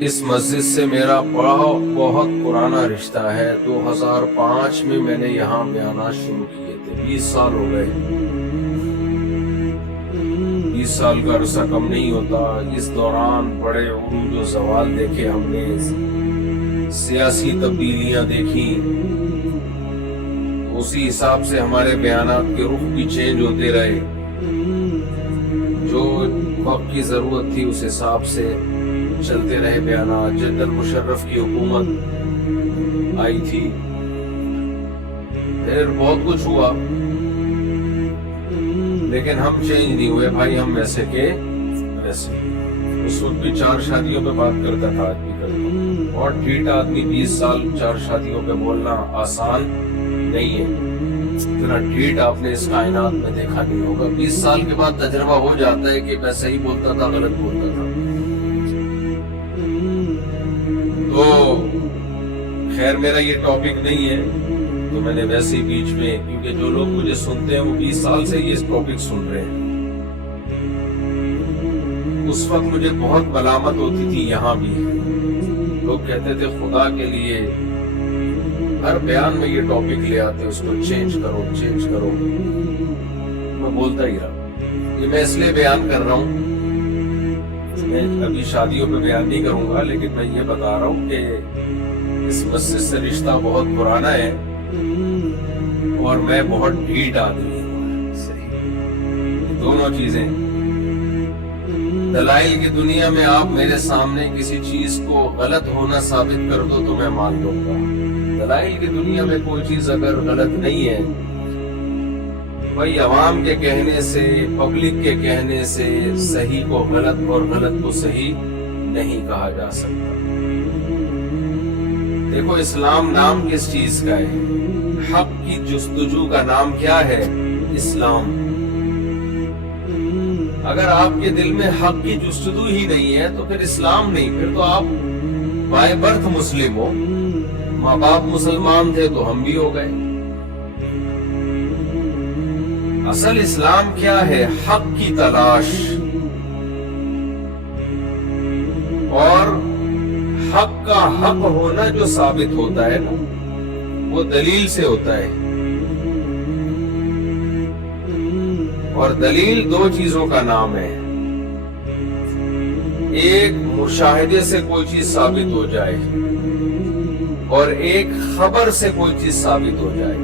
اس مسجد سے میرا بہت پرانا رشتہ ہے۔ 2005 میں میں نے یہاں بیانات شروع کیے تھے، 20 سال ہو گئے۔ 20 سال کا عرصہ کم نہیں ہوتا۔ اس دوران بڑے عروج و زوال دیکھے ہم نے، سیاسی تبدیلیاں دیکھی، اسی حساب سے ہمارے بیانات کے رخ بھی چینج ہوتے رہے۔ جو وقت کی ضرورت تھی اس حساب سے چلتے رہے بیانات۔ جنرل مشرف کی حکومت آئی تھی، پھر بہت کچھ ہوا، لیکن ہم چینج نہیں ہوئے بھائی، ہم ویسے کے ویسے۔ اس وقت بھی 4 شادیوں پہ بات کرتا تھا، آج بھی کرتا ہوں۔ اور ٹھیٹ آدمی 20 سال 4 شادیوں پہ بولنا آسان نہیں ہے، اتنا ٹھیٹ آپ نے اس کائنات میں دیکھا نہیں ہوگا۔ 20 سال کے بعد تجربہ ہو جاتا ہے کہ میں صحیح بولتا تھا، غلط بولتا تھا۔ تو خیر میرا یہ ٹاپک نہیں ہے، تو میں نے ویسے ہی بیچ میں، کیونکہ جو لوگ مجھے سنتے ہیں وہ 20 سال سے یہ ٹاپک سن رہے ہیں۔ اس وقت مجھے بہت ملامت ہوتی تھی، یہاں بھی لوگ کہتے تھے خدا کے لیے ہر بیان میں یہ ٹاپک لے آتے، اس کو چینج کرو چینج کرو۔ میں بولتا ہی رہا۔ یہ میں اس لیے بیان کر رہا ہوں، میں ابھی شادیوں پہ بیان نہیں کروں گا، لیکن میں یہ بتا رہا ہوں کہ اس مسجد سے رشتہ بہت پرانا ہے اور میں بہت ڈھیٹ آدمی ہوں۔ صحیح دونوں چیزیں۔ دلائل کی دنیا میں آپ میرے سامنے کسی چیز کو غلط ہونا ثابت کر دو تو میں مان لوں گا۔ دلائل کی دنیا میں کوئی چیز اگر غلط نہیں ہے، بھائی عوام کے کہنے سے، پبلک کے کہنے سے صحیح کو غلط اور غلط کو صحیح نہیں کہا جا سکتا۔ دیکھو اسلام نام کس چیز کا ہے؟ حق کی جستجو کا نام کیا ہے؟ اسلام۔ اگر آپ کے دل میں حق کی جستجو ہی نہیں ہے تو پھر اسلام نہیں، پھر تو آپ بائی برتھ مسلم ہو۔ ماں باپ مسلمان تھے تو ہم بھی ہو گئے۔ اصل اسلام کیا ہے؟ حق کی تلاش، اور حق کا حق ہونا جو ثابت ہوتا ہے نا، وہ دلیل سے ہوتا ہے۔ اور دلیل 2 چیزوں کا نام ہے، ایک مشاہدے سے کوئی چیز ثابت ہو جائے اور ایک خبر سے کوئی چیز ثابت ہو جائے۔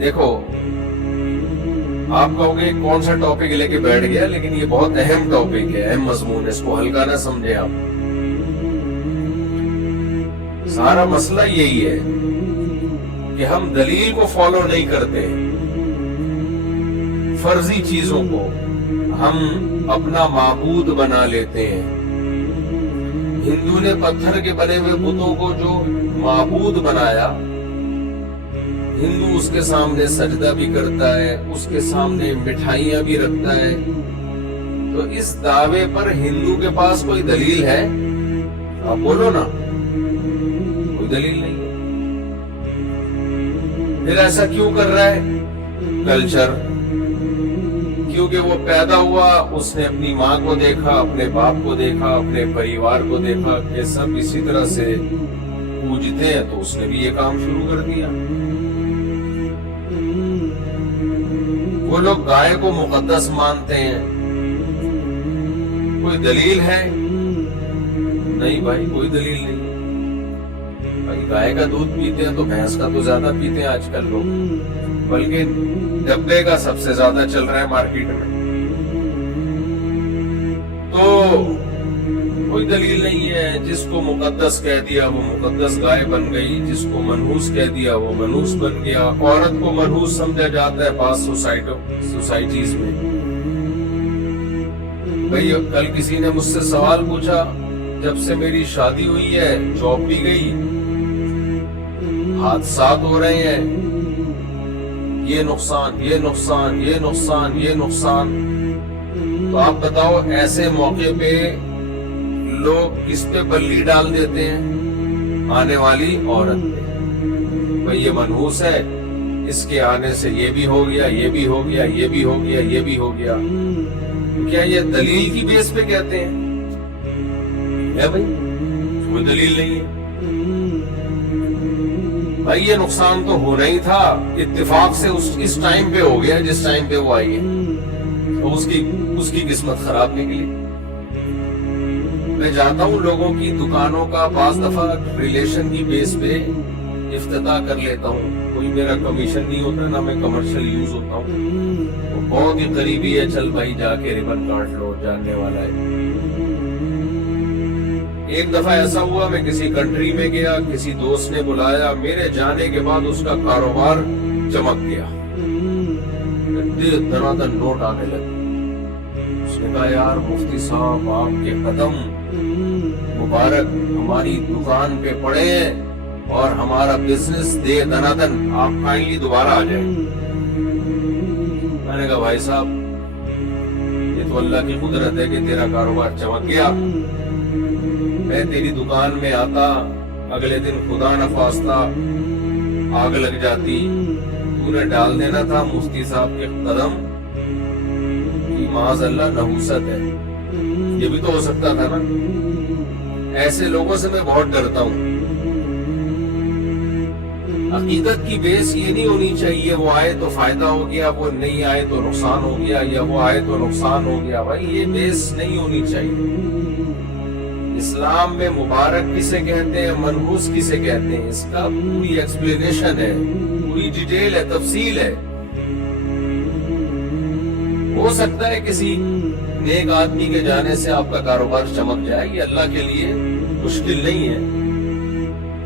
دیکھو آپ کہو گے کون سا ٹاپک لے کے بیٹھ گیا، لیکن یہ بہت اہم ٹاپک ہے، اہم مضمون ہے، اس کو ہلکا نہ سمجھیں آپ۔ سارا مسئلہ یہی ہے کہ ہم دلیل کو فالو نہیں کرتے، فرضی چیزوں کو ہم اپنا معبود بنا لیتے ہیں۔ ہندو نے پتھر کے بنے ہوئے بتوں کو جو معبود بنایا، ہندو اس کے سامنے سجدہ بھی کرتا ہے، اس کے سامنے مٹھائیاں بھی رکھتا ہے۔ تو اس دعوے پر ہندو کے پاس کوئی دلیل ہے؟ آپ بولو نا، کوئی دلیل نہیں ہے۔ پھر ایسا کیوں کر رہا ہے؟ کلچر۔ کیونکہ وہ پیدا ہوا، اس نے اپنی ماں کو دیکھا، اپنے باپ کو دیکھا، اپنے پریوار کو دیکھا کہ سب اسی طرح سے پوجتے ہیں، تو اس نے بھی یہ کام شروع کر دیا۔ وہ لوگ گائے کو مقدس مانتے ہیں، کوئی دلیل ہے؟ نہیں بھائی، کوئی دلیل نہیں۔ بھائی گائے کا دودھ پیتے ہیں تو بھینس کا تو زیادہ پیتے ہیں آج کل لوگ، بلکہ ڈبے کا سب سے زیادہ چل رہا ہے مارکیٹ میں۔ تو کوئی دلیل نہیں ہے۔ جس کو مقدس کہہ دیا وہ مقدس گائے بن گئی، جس کو منحوس کہہ دیا وہ منحوس بن گیا۔ عورت کو منحوس سمجھا جاتا ہے بعض سوسائٹیز میں۔ بھئی کل کسی نے مجھ سے سوال پوچھا، جب سے میری شادی ہوئی ہے جاب بھی گئی، حادثات ہو رہے ہیں، یہ نقصان یہ نقصان یہ نقصان یہ نقصان، تو آپ بتاؤ ایسے موقع پہ لوگ کس پہ بلی ڈال دیتے ہیں؟ آنے والی عورت پہ۔ بھئی یہ منحوس ہے، اس کے آنے سے یہ بھی ہو گیا، یہ بھی ہو گیا، یہ بھی ہو گیا، یہ بھی ہو گیا۔ تو کیا یہ دلیل کی بیس پہ کہتے ہیں؟ ہے بھائی کوئی دلیل نہیں ہے بھائی، یہ نقصان تو ہونا ہی تھا، اتفاق سے اس ٹائم پہ ہو گیا جس ٹائم پہ وہ آئی ہے، تو اس کی قسمت خراب نکلی۔ میں جاتا ہوں لوگوں کی دکانوں کا، بعض دفعہ ریلیشن کی بیس پہ افتتاح کر لیتا ہوں، کوئی میرا کمیشن نہیں ہوتا، نہ میں کمرشل یوز ہوتا ہوں، تو بہت ہی قریبی ہے، چل بھائی جا کے ریبن کاٹ لو، جاننے والا ہے۔ ایک دفعہ ایسا ہوا، میں کسی کنٹری میں گیا، کسی دوست نے بلایا، میرے جانے کے بعد اس کا کاروبار چمک گیا، دنادن نوٹ آنے لگے۔ اس نے کہا یار مفتی صاحب آپ کے قدم مبارک ہماری دکان پہ پڑے ہیں اور ہمارا بزنس دے دنادن، آپ کائنڈلی دوبارہ آ جائیں۔ میں نے کہا بھائی صاحب یہ تو اللہ کی قدرت ہے کہ تیرا کاروبار چمک گیا، میں تیری دکان میں آتا، اگلے دن خدا نخواستہ آگ لگ جاتی، تو نے ڈال دینا تھا مفتی صاحب کے قدم کی معاذ اللہ نحوست ہے، یہ بھی تو ہو سکتا تھا نا۔ ایسے لوگوں سے میں بہت ڈرتا ہوں۔ عقیدت کی بیس یہ نہیں ہونی چاہیے وہ آئے تو فائدہ ہو گیا، وہ نہیں آئے تو نقصان ہو گیا، یا وہ آئے تو نقصان ہو گیا، بھائی یہ بیس نہیں ہونی چاہیے۔ اسلام میں مبارک کسے کہتے ہیں، منحوس کسے کہتے ہیں، اس کا پوری ایکسپلینیشن ہے، پوری ڈیٹیل ہے، تفصیل ہے۔ ہو سکتا ہے کسی نیک آدمی کے جانے سے آپ کا کاروبار چمک جائے، یہ اللہ کے لیے مشکل نہیں ہے،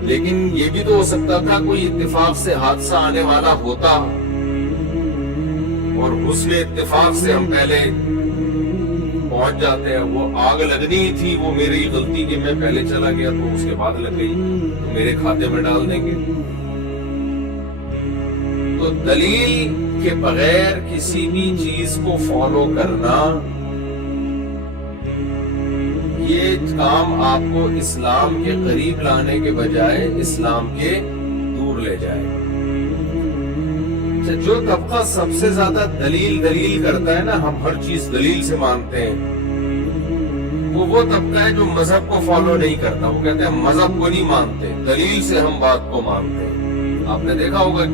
لیکن یہ بھی تو ہو سکتا تھا کوئی اتفاق سے حادثہ آنے والا ہوتا اور حسن اتفاق سے ہم پہلے پہنچ جاتے ہیں۔ وہ آگ لگنی ہی تھی، وہ میری غلطی کہ میں پہلے چلا گیا تو اس کے بعد لگ گئی، تو میرے کھاتے میں ڈال دیں گے۔ تو دلیل کے بغیر کسی بھی چیز کو فالو کرنا، یہ کام آپ کو اسلام کے قریب لانے کے بجائے اسلام کے دور لے جائے۔ جو طبقہ سب سے زیادہ دلیل کرتا ہے نا، ہم ہر چیز دلیل سے مانتے ہیں، وہ طبقہ ہے جو مذہب کو فالو نہیں کرتا۔ وہ کہتے ہیں مذہب کو نہیں مانتے، دلیل سے ہم بات کو مانتے ہیں۔ آپ نے دیکھا ہوگا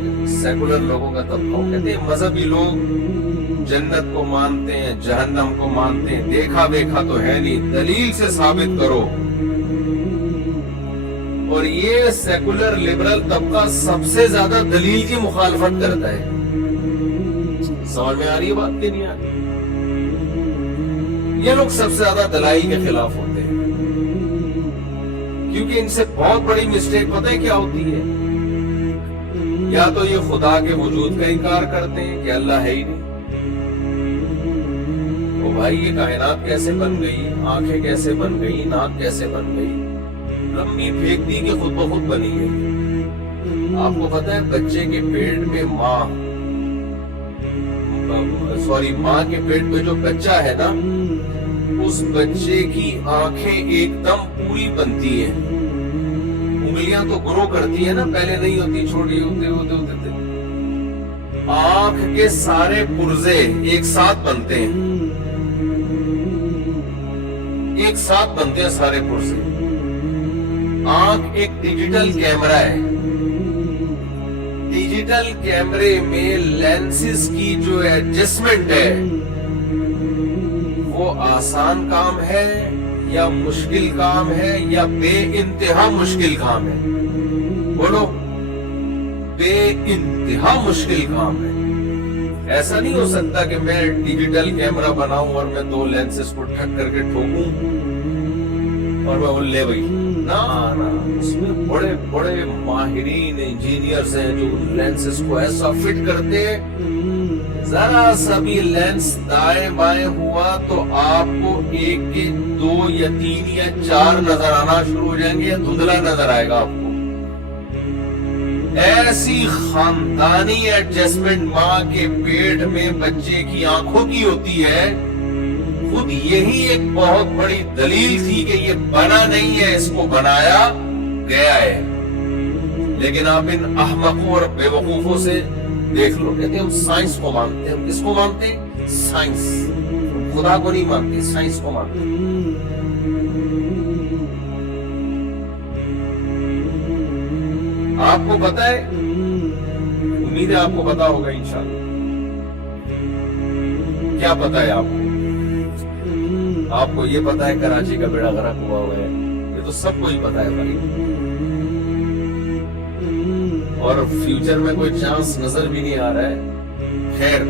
سیکولر لوگوں کا طبقہ، وہ کہتے ہیں مذہبی لوگ جنت کو مانتے ہیں، جہنم کو مانتے ہیں، دیکھا دیکھا تو ہے نہیں، دلیل سے ثابت کرو۔ اور یہ سیکولر لبرل طبقہ سب سے زیادہ دلیل کی مخالفت کرتا ہے۔ سمجھ میں آ رہی ہے بات کہ نہیں آ رہی؟ یہ لوگ سب سے زیادہ دلائل کے خلاف ہوتے ہیں، کیونکہ ان سے بہت بڑی مسٹیک پتہ ہے کیا ہوتی ہے؟ یا تو یہ خدا کے وجود کا انکار کرتے ہیں کہ اللہ ہے ہی نہیں، تو بھائی یہ کائنات کیسے بن گئی، آنکھیں کیسے بن گئی، ناک کیسے بن گئی، لمبی پھینک دی کہ خود بخود بنی گئی۔ آپ کو پتہ ہے بچے کے پیٹ میں ماں کے پیٹ میں جو بچہ ہے نا، اس بچے کی آنکھیں ایک دم پوری بنتی ہیں، انگلیاں تو گرو کرتی ہیں نا، پہلے نہیں ہوتی، چھوٹی ہوتے آنکھ کے سارے پرزے ایک ساتھ بنتے ہیں، ایک ساتھ بنتے ہیں سارے پرزے۔ آنکھ ایک ڈیجیٹل کیمرہ ہے، ڈیجیٹل کیمرے میں لینسز کی جو ایڈجسٹمنٹ ہے وہ آسان کام ہے یا مشکل کام ہے یا بے انتہا مشکل کام ہے؟ بولو، بے انتہا مشکل کام ہے۔ ایسا نہیں ہو سکتا کہ میں ڈیجیٹل کیمرہ بناؤں اور میں دو لینسز کو ٹھک کر کے ٹھوکوں اور میں بول لے بھائی، نا اس میں بڑے بڑے ماہرین انجینئرز ہیں جو لینسز کو ایسا فٹ کرتے ہیں، ذرا سا بھی لینس دائیں بائیں ہوا تو آپ کو ایک کے 2 یا 3 یا 4 نظر آنا شروع ہو جائیں گے، یا دھندلا نظر آئے گا آپ کو۔ ایسی خاندانی ایڈجسٹمنٹ ماں کے پیٹ میں بچے کی آنکھوں کی ہوتی ہے، خود یہی ایک بہت بڑی دلیل تھی کہ یہ بنا نہیں ہے، اس کو بنایا گیا ہے۔ لیکن آپ ان احمقوں اور بے وقوفوں سے دیکھ لو، کہتے ہیں ہم سائنس کو مانتے ہیں۔ ہم کس کو مانتے ہیں؟ سائنس۔ خدا کو نہیں مانتی، سائنس کو مانتی۔ آپ کو پتا ہے، امید ہے آپ کو پتا ہوگا انشاءاللہ۔ کیا پتا ہے آپ کو؟ آپ کو یہ پتا ہے کراچی کا بیڑا غرق ہوا ہوا ہے، یہ تو سب کو ہی پتا ہے بھائی، اور فیوچر میں کوئی چانس نظر بھی نہیں آ رہا ہے۔ خیر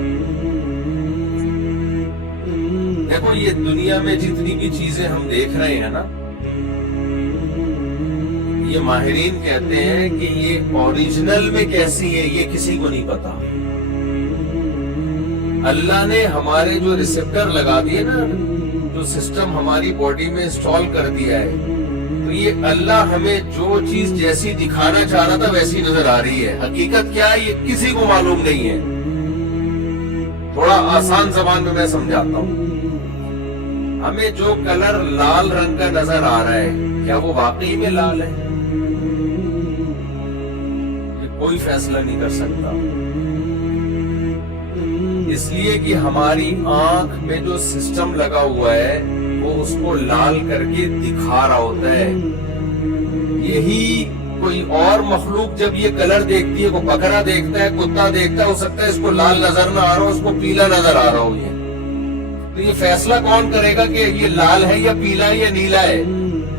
دیکھو، یہ دنیا میں جتنی بھی چیزیں ہم دیکھ رہے ہیں نا، یہ ماہرین کہتے ہیں کہ یہ اوریجنل میں کیسی ہے یہ کسی کو نہیں پتا۔ اللہ نے ہمارے جو ریسپٹر لگا دیے نا، جو سسٹم ہماری باڈی میں انسٹال کر دیا ہے، تو یہ اللہ ہمیں جو چیز جیسی دکھانا چاہ رہا تھا ویسی نظر آ رہی ہے۔ حقیقت کیا ہے یہ کسی کو معلوم نہیں ہے۔ تھوڑا آسان زبان میں میں سمجھاتا ہوں۔ ہمیں جو کلر لال رنگ کا نظر آ رہا ہے، کیا وہ واقعی میں لال ہے؟ یہ کوئی فیصلہ نہیں کر سکتا، اس لیے کہ ہماری آنکھ میں جو سسٹم لگا ہوا ہے وہ اس کو لال کر کے دکھا رہا ہوتا ہے۔ یہی کوئی اور مخلوق جب یہ کلر دیکھتی ہے، کوئی بکرا دیکھتا ہے، کتا دیکھتا ہے، ہو سکتا ہے اس کو لال نظر نہ آ رہا ہو، اس کو پیلا نظر آ رہا ہو۔ تو یہ فیصلہ کون کرے گا کہ یہ لال ہے یا پیلا ہے یا نیلا ہے؟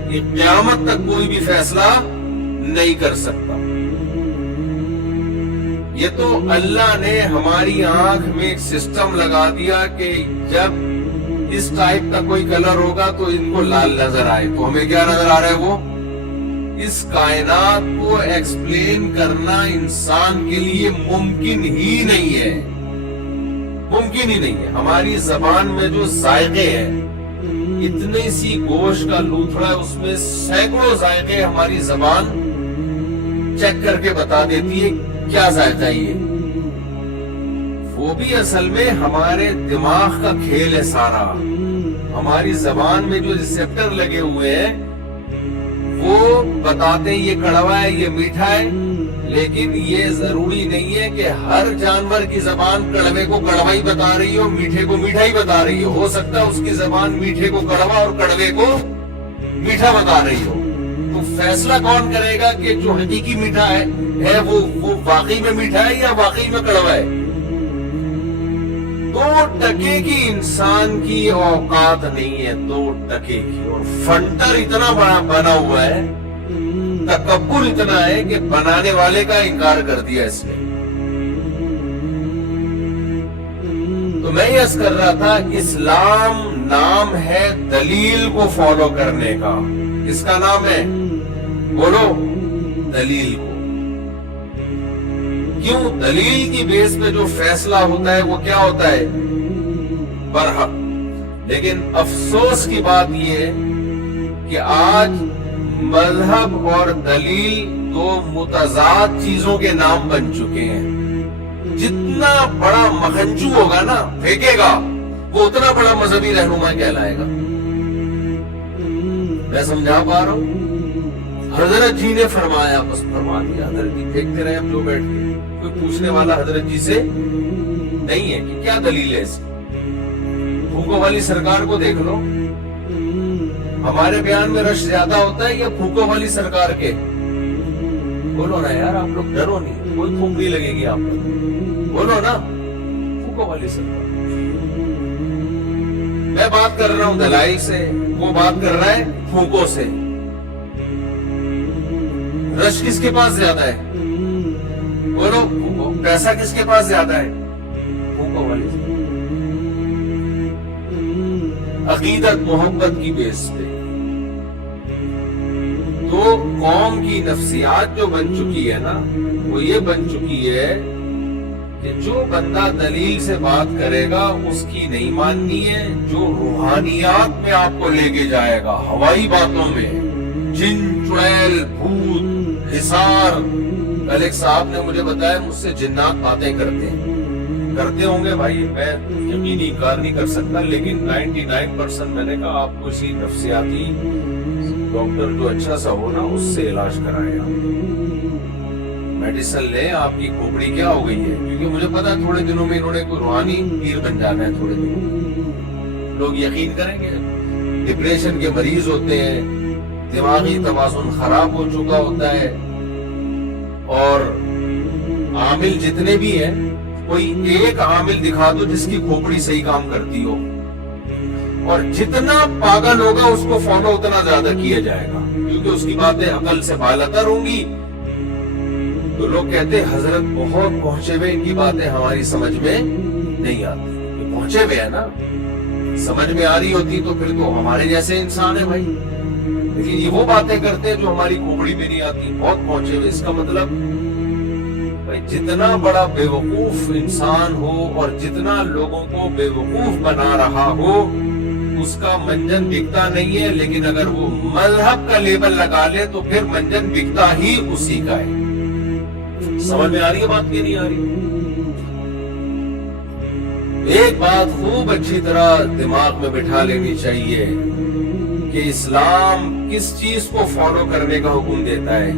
یہ قیامت تک کوئی بھی فیصلہ نہیں کر سکتا۔ یہ تو اللہ نے ہماری آنکھ میں ایک سسٹم لگا دیا کہ جب اس ٹائپ کا کوئی کلر ہوگا تو ان کو لال نظر آئے۔ تو ہمیں کیا نظر آ رہا ہے؟ وہ اس کائنات کو ایکسپلین کرنا انسان کے لیے ممکن ہی نہیں ہے، ممکن ہی نہیں ہے۔ ہماری زبان میں جو ذائقے ہیں، اتنی سی گوشت کا لوتھڑا ہے، اس میں سینکڑوں ذائقے ہماری زبان چیک کر کے بتا دیتی ہے کیا ذائقہ ہے یہ۔ وہ بھی اصل میں ہمارے دماغ کا کھیل ہے سارا۔ ہماری زبان میں جو ریسپٹر لگے ہوئے ہیں وہ بتاتے ہیں یہ کڑوا ہے، یہ میٹھا ہے، لیکن یہ ضروری نہیں ہے کہ ہر جانور کی زبان کڑوے کو کڑوا ہی بتا رہی ہو، میٹھے کو میٹھا ہی بتا رہی ہو سکتا ہے اس کی زبان میٹھے کو کڑوا اور کڑوے کو میٹھا بتا رہی ہو۔ تو فیصلہ کون کرے گا کہ جو حقیقی میٹھا ہے وہ واقعی میں میٹھا ہے یا واقعی میں کڑوا ہے؟ 2 ٹکے کی انسان کی اوقات نہیں ہے، 2 ٹکے کی، اور فنٹر اتنا بڑا بنا ہوا ہے، تکبر اتنا ہے کہ بنانے والے کا انکار کر دیا اس نے۔ تو میں یہ عرض کر رہا تھا، اسلام نام ہے دلیل کو فالو کرنے کا۔ کس کا نام ہے؟ بولو، دلیل کو۔ کیوں؟ دلیل کی بیس پہ جو فیصلہ ہوتا ہے وہ کیا ہوتا ہے؟ برحق۔ لیکن افسوس کی بات یہ ہے کہ آج مذہب اور دلیل 2 متضاد چیزوں کے نام بن چکے ہیں۔ جتنا بڑا مکھنچو ہوگا نا پھینکے گا، وہ اتنا بڑا مذہبی رہنما کہلائے گا۔ میں سمجھا پا رہا ہوں؟ حضرت جی نے فرمایا، بس فرما دیا، حضرت جی پھینکتے رہے ہم جو بیٹھ کے، کوئی پوچھنے والا حضرت جی سے نہیں ہے کہ کیا دلیل ہے اس کی۔ پھوکو والی سرکار کو دیکھ لو، ہمارے بیان میں رش زیادہ ہوتا ہے یا پھوکو والی سرکار کے؟ بولو نا یار، آپ لوگ ڈرو نہیں، کوئی پھونک نہیں لگے گی آپ کو، بولو نا، پھوکو والی سرکار۔ میں بات کر رہا ہوں دلائل سے، وہ بات کر رہا ہے پھونکوں سے۔ رش کس کے پاس زیادہ ہے؟ بولو، پیسہ کس کے پاس زیادہ ہے؟ پھونکوں والی سے۔ عقیدت محبت کی بیس پہ تو قوم کی نفسیات جو بن چکی ہے نا، وہ یہ بن چکی ہے کہ جو بندہ دلیل سے بات کرے گا اس کی نہیں ماننی ہے، جو روحانیات میں آپ کو لے کے جائے گا، ہوائی باتوں میں، جن چڑیل بھوت حصار۔ کل ایک صاحب نے مجھے بتایا مجھ سے جنات باتیں کرتے ہوں گے، بھائی میں یقینی انکار نہیں کر سکتا، لیکن 99% میں نے کہا آپ کو اسی نفسیاتی ڈاکٹر جو اچھا سا ہو نا اس سے علاج کرائے، میڈیسن لیں، آپ کی کھوپڑی کیا ہو گئی ہے، کیونکہ مجھے پتا تھوڑے دنوں میں انہوں نے کوئی روحانی پیر بن جانا ہے، تھوڑے دنوں لوگ یقین کریں گے؟ ڈپریشن کے مریض ہوتے ہیں، دماغی توازن خراب ہو چکا ہوتا ہے، اور عامل جتنے بھی ہیں، کوئی ایک عامل دکھا دو جس کی کھوپڑی صحیح کام کرتی ہو، اور جتنا پاگل ہوگا اس کو فالو اتنا زیادہ کیا جائے گا، کیونکہ اس کی باتیں عقل سے بالاتر ہوں گی۔ تو لوگ کہتے ہیں حضرت بہت پہنچے ہوئے، ان کی باتیں ہماری سمجھ میں نہیں آتی۔ یہ پہنچے ہوئے ہیں نا، سمجھ میں آ رہی ہوتی تو پھر تو ہمارے جیسے انسان ہیں بھائی، لیکن یہ وہ باتیں کرتے ہیں جو ہماری کھوپڑی میں نہیں آتی، بہت پہنچے ہوئے۔ اس کا مطلب بھائی جتنا بڑا بے وقوف انسان ہو اور جتنا لوگوں کو بے وقوف بنا رہا ہو، اس کا منجن بکتا نہیں ہے، لیکن اگر وہ مذہب کا لیبل لگا لے تو پھر منجن بکتا ہی اسی کا ہے۔ سمجھ میں آ رہی ہے بات کی نہیں آ رہی؟ ایک بات خوب اچھی طرح دماغ میں بٹھا لینی چاہیے کہ اسلام کس چیز کو فالو کرنے کا حکم دیتا ہے۔